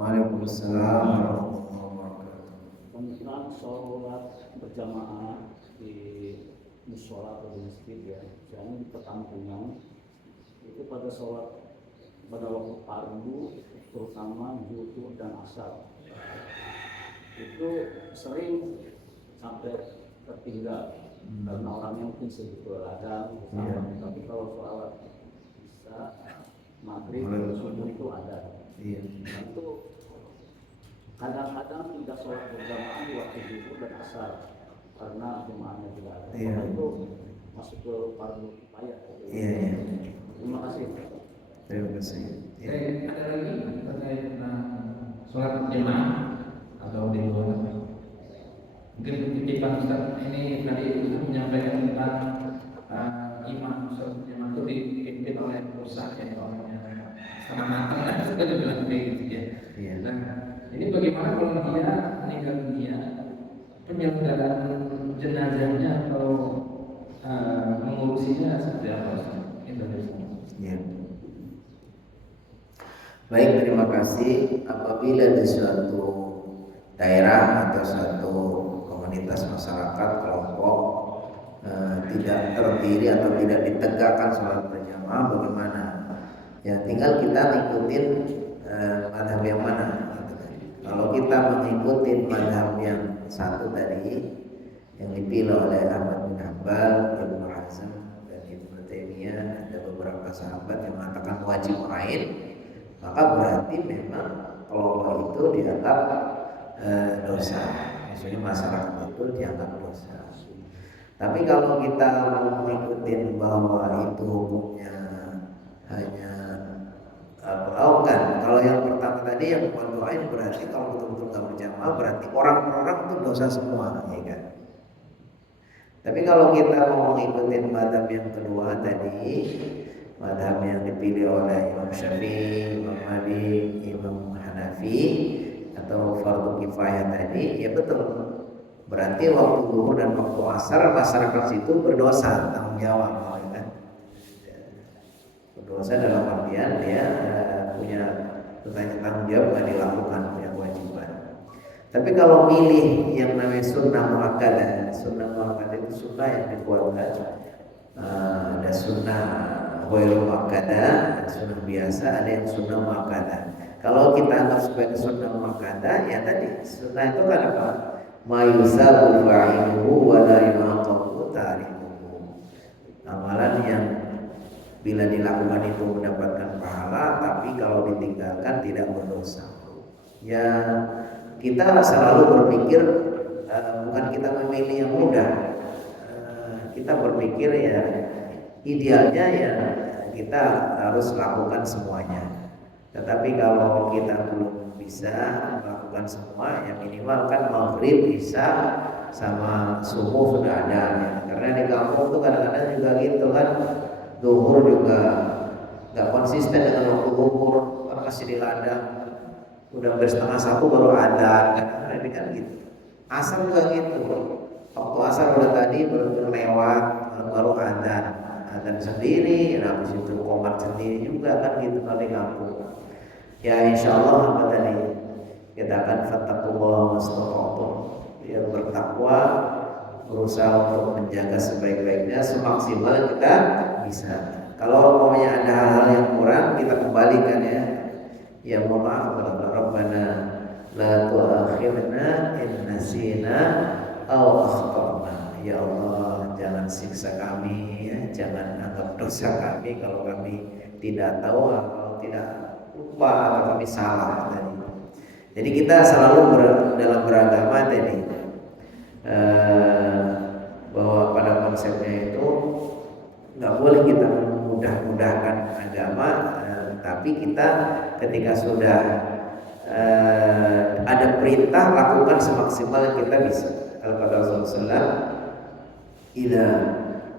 Waalaikumsalam warahmatullahi wabarakatuh. Tentang sholat berjamaah di musola atau di masjid ya, jangan di perkampungan itu pada sholat pada waktu fardu terutama zuhur dan asar itu sering sampai tertinggal karena orangnya mungkin sibuk berladang tapi kalau sholat bisa maghrib subuh itu ada. Itu kadang-kadang tidak sholat berjamaah di waktu zuhur dan asar karena jemaahnya tidak ada. Maka itu masuk ke fardu kifayah. Terima kasih. Terima kasih. Ada lagi terkait sholat berjamaah atau di luar? Mungkin titipan Ustaz ini tadi Ustaz menyampaikan tentang imam sholat berjamaah itu dipimpin oleh pusat ya, orangnya setengah matang lah, Ustaz bilang kayak gitu ya. Nah, ini bagaimana kalau dia meninggal dunia, penyelenggaraan jenazahnya atau mengurusinya seperti apa Ustaz? Ya. Baik, terima kasih. Apabila di suatu daerah atau suatu komunitas masyarakat kelompok tidak terdiri atau tidak ditegakkan sholat berjamaah, bagaimana? Ya, tinggal kita ngikutin madhab yang mana. Kalau kita mengikuti madhab yang satu tadi yang dipilih oleh Ahmad bin Hanbal, Ibnu Hazm dan Ibnu Taimiyah, ada beberapa sahabat yang mengatakan wajib ain, maka berarti memang kelompok itu dianggap dosa. Maksudnya masyarakat itu dianggap dosa. Tapi kalau kita mau mengikuti bahwa itu hukumnya hanya kan, kalau yang pertama tadi yang doain berarti kalau betul-betul nggak berjamaah berarti orang-orang itu dosa semua, ya kan? Tapi kalau kita mau mengikuti madhab yang kedua tadi, madhab yang dipilih oleh Imam Syafi'i, Imam Malik, Imam Hanafi atau fardu kifayah tadi, ya betul. Berarti waktu zuhur dan waktu asar masyarakat situ berdosa, tanggung jawab, kan? Berdosa dalam artian dia punya tanggung jawab nggak dilakukan, punya kewajiban. Tapi kalau milih yang namanya sunnah muakkadah, sunnah muakkadah itu sunnah yang dikuatkan. Ada sunnah ghairu muakkadah, ada sunnah biasa, ada yang sunnah muakkadah. Kalau kita anggap sebagai sunnah muakkadah, ya tadi sunnah itu kan apa? Ma yusabu fa'iluhu wa la yu'aqabu tarikuhu. Amalan yang bila dilakukan itu mendapatkan pahala, tapi kalau ditinggalkan tidak berdosa. Ya, kita selalu berpikir bukan kita memilih yang mudah. Kita berpikir ya idealnya ya kita harus lakukan semuanya. Tetapi kalau kita belum bisa melakukan semua, ya minimal kan maghrib, isya sama subuh sudah ada ya. Karena di kampung tuh kadang-kadang juga gitu kan, zuhur juga nggak konsisten dengan waktu zuhur, kan masih di ladang, udah setengah satu baru ada kan, ini kan gitu. Asar juga gitu, waktu asar udah tadi baru lewat baru adzan sendiri, nah habis itu qomat sendiri juga kan gitu kalau di kampung. Ya insya Allah apa tadi kita akan fattaqullaha mastata'tum, ya bertakwa, berusaha untuk menjaga sebaik-baiknya semaksimal kita bisa. Kalau umpamanya ada hal-hal yang kurang, kita kembalikan ya. Ya mohon maaf kepada Rabbana la tu'akhirna in nasina aw akhtana. Ya Allah, jangan siksa kami ya, jangan anggap dosa kami kalau kami tidak tahu atau tidak lupa atau kami salah tadi. Jadi kita selalu dalam beragama tadi bahwa pada konsepnya itu nggak boleh kita memudah-mudahkan agama, tapi kita ketika sudah ada perintah lakukan semaksimal yang kita bisa. Kalau kata Rasulullah, "Idza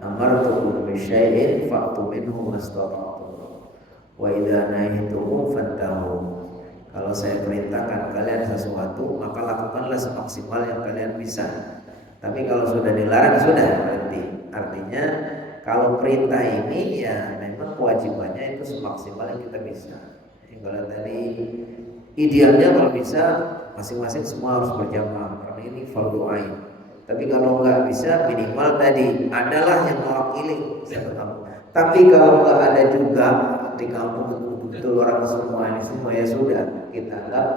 amartukum bi syai'in fa'tu minhu mastata'tum wa idza nahaytukum fantahu." Kalau saya perintahkan kalian sesuatu, maka lakukanlah semaksimal yang kalian bisa. Tapi kalau sudah dilarang sudah berhenti. Artinya kalau perintah ini ya memang kewajibannya itu semaksimal yang kita bisa. Kalau tadi Idealnya kalau bisa masing-masing semua harus berjamaah karena ini fardu ain. Tapi kalau nggak bisa minimal tadi adalah yang mewakili satu kampung. Tapi kalau nggak ada juga di kampung betul orang semua ini semua ya sudah kita anggap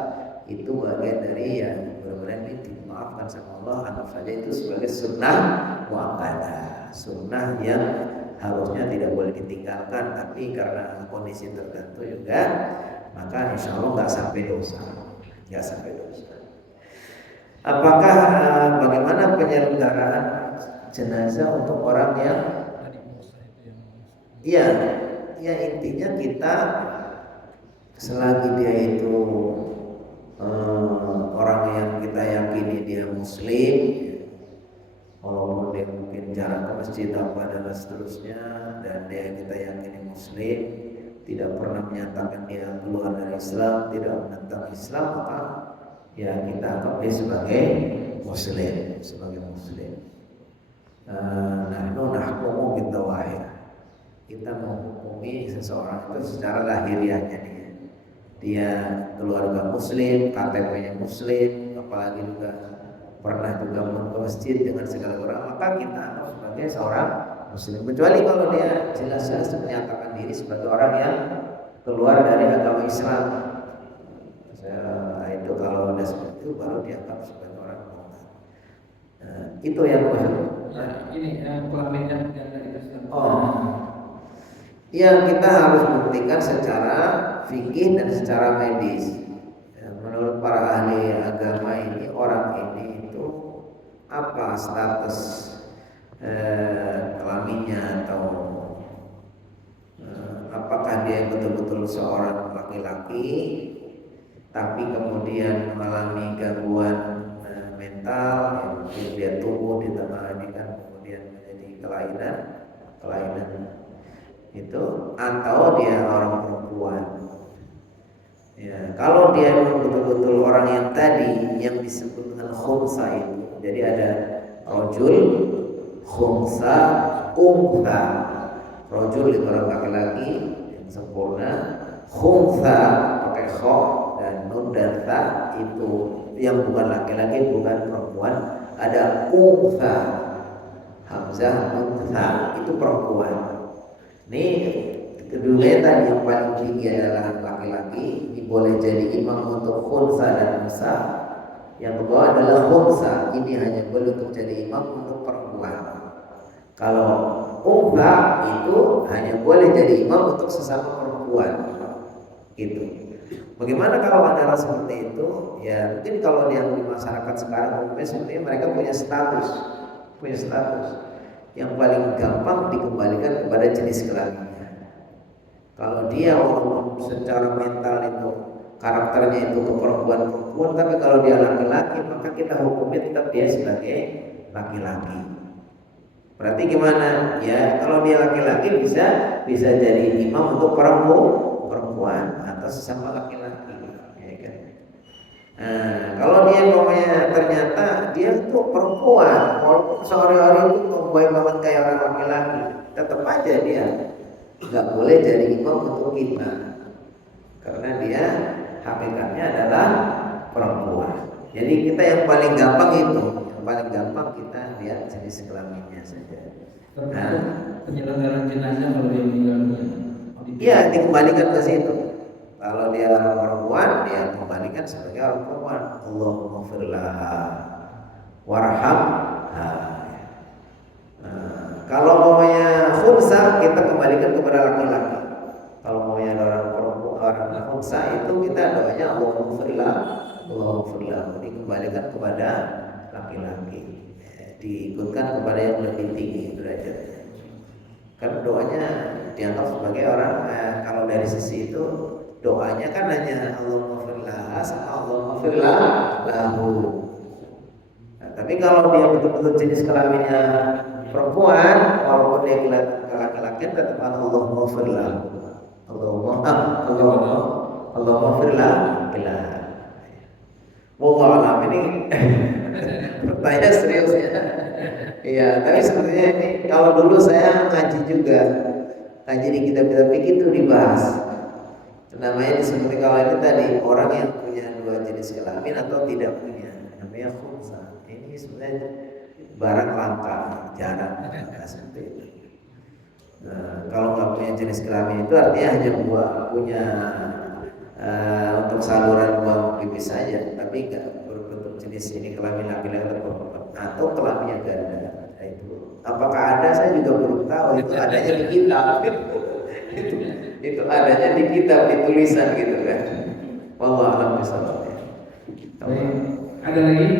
itu bagian dari ya benar-benar ini dimaafkan sama Allah, anggap saja itu sebagai sunnah muakkadah, sunnah yang harusnya tidak boleh ditinggalkan tapi karena kondisi tertentu juga maka insya Allah nggak sampai dosa. Apakah bagaimana penyelenggaraan jenazah untuk orang yang ya intinya kita selagi dia itu orang yang kita yakini dia muslim, walaupun dia mungkin jarang ke masjid apa dan seterusnya, dan dia kita yakini muslim, tidak pernah menyatakan dia keluar dari Islam, tidak menentang Islam, maka ya kita anggap dia sebagai muslim. Nahnu nahkumu bidawahir. Kita menghukumi seseorang itu secara lahiriahnya dia keluarga muslim, KTP-nya muslim, apalagi juga pernah juga ke masjid dengan segala orang, maka kita anggap sebagai seorang muslim. Kecuali kalau dia jelas-jelas menyatakan diri sebagai orang yang keluar dari agama Islam, itu kalau ada seperti itu baru dianggap sebagai orang murtad. Itu yang ini yang kelaminnya dari Islam. Yang kita harus buktikan secara fikih dan secara medis. Menurut para ahli agama ini, orang ini itu apa status kelaminnya, atau apakah dia betul-betul seorang laki-laki tapi kemudian mengalami gangguan mental, yang dia tumbuh di tengah ini kan kemudian menjadi kelainan itu, atau dia orang perempuan. Ya, kalau dia betul-betul orang yang tadi yang disebut dengan khunsa itu, jadi ada rojul, khunsa, untha. Rojul itu orang laki-laki yang sempurna, khunsa pakai kho dan nun dan ta itu yang bukan laki-laki, bukan perempuan. Ada untha, hamzah untha itu perempuan. Ini kedua tadi yang paling tinggi adalah laki-laki, ini boleh jadi imam untuk khunsa dan unsa. Yang kedua adalah khunsa, ini hanya boleh untuk jadi imam untuk perempuan. Kalau untha itu hanya boleh jadi imam untuk sesama perempuan. Gitu. Bagaimana kalau ada seperti itu? Ya mungkin kalau yang di masyarakat sekarang umumnya sebenarnya mereka punya status. Yang paling gampang dikembalikan kepada jenis kelaminnya. Kalau dia walaupun secara mental itu karakternya itu ke perempuan, tapi kalau dia laki-laki maka kita hukumnya tetap dia sebagai laki-laki. Berarti gimana? Ya kalau dia laki-laki bisa jadi imam untuk perempuan atau sesama laki-laki. Ya kan? Kalau dia ternyata dia tuh perempuan, walaupun sehari-hari itu tomboy banget kayak orang laki-laki, tetap aja dia nggak boleh jadi imam untuk kita, karena dia hakikatnya adalah perempuan. Jadi kita yang paling gampang kita lihat jenis kelaminnya saja. Penyelenggaraan jenazah kalau dia meninggal dunia. Iya, dikembalikan ke situ. Kalau dia perempuan, dia kembalikan sebagai orang perempuan. Allahumma firlaha warhamha. Kalau maunya khunsa, kita kembalikan kepada laki-laki. Kalau maunya orang perempuan, orang khunsa itu kita doanya Allahumma firlaha, dikembalikan kepada laki-laki. Diikutkan kepada yang lebih tinggi derajatnya. Kan doanya dianggap sebagai orang kalau dari sisi itu doanya kan hanya Allahumma firlaha sama Allahumma firlahu. Tapi kalau dia betul-betul jenis kelaminnya perempuan, walaupun dia laki-laki tetap Allahumma firlahu. Allahumma firlahu. Wallahu a'lam. Ini pertanyaan serius ya. Iya, tapi sebetulnya ini kalau dulu saya ngaji juga, ngaji di kitab-kitab fikih itu dibahas. Namanya disebut kalau ini tadi orang yang punya dua jenis kelamin atau tidak punya, namanya khunsa. Ini sebenarnya barang langka, jarang seperti itu. Nah, kalau nggak punya jenis kelamin itu artinya hanya punya untuk saluran buang pipis saja, tapi nggak berbentuk jenis ini kelamin laki-laki atau kelaminnya ganda. Nah, itu apakah ada? Saya juga belum tahu. Itu adanya di kitab. itu adanya di kitab, di tulisan gitu kan. Wallahu a'lam bishawab. Ada lagi?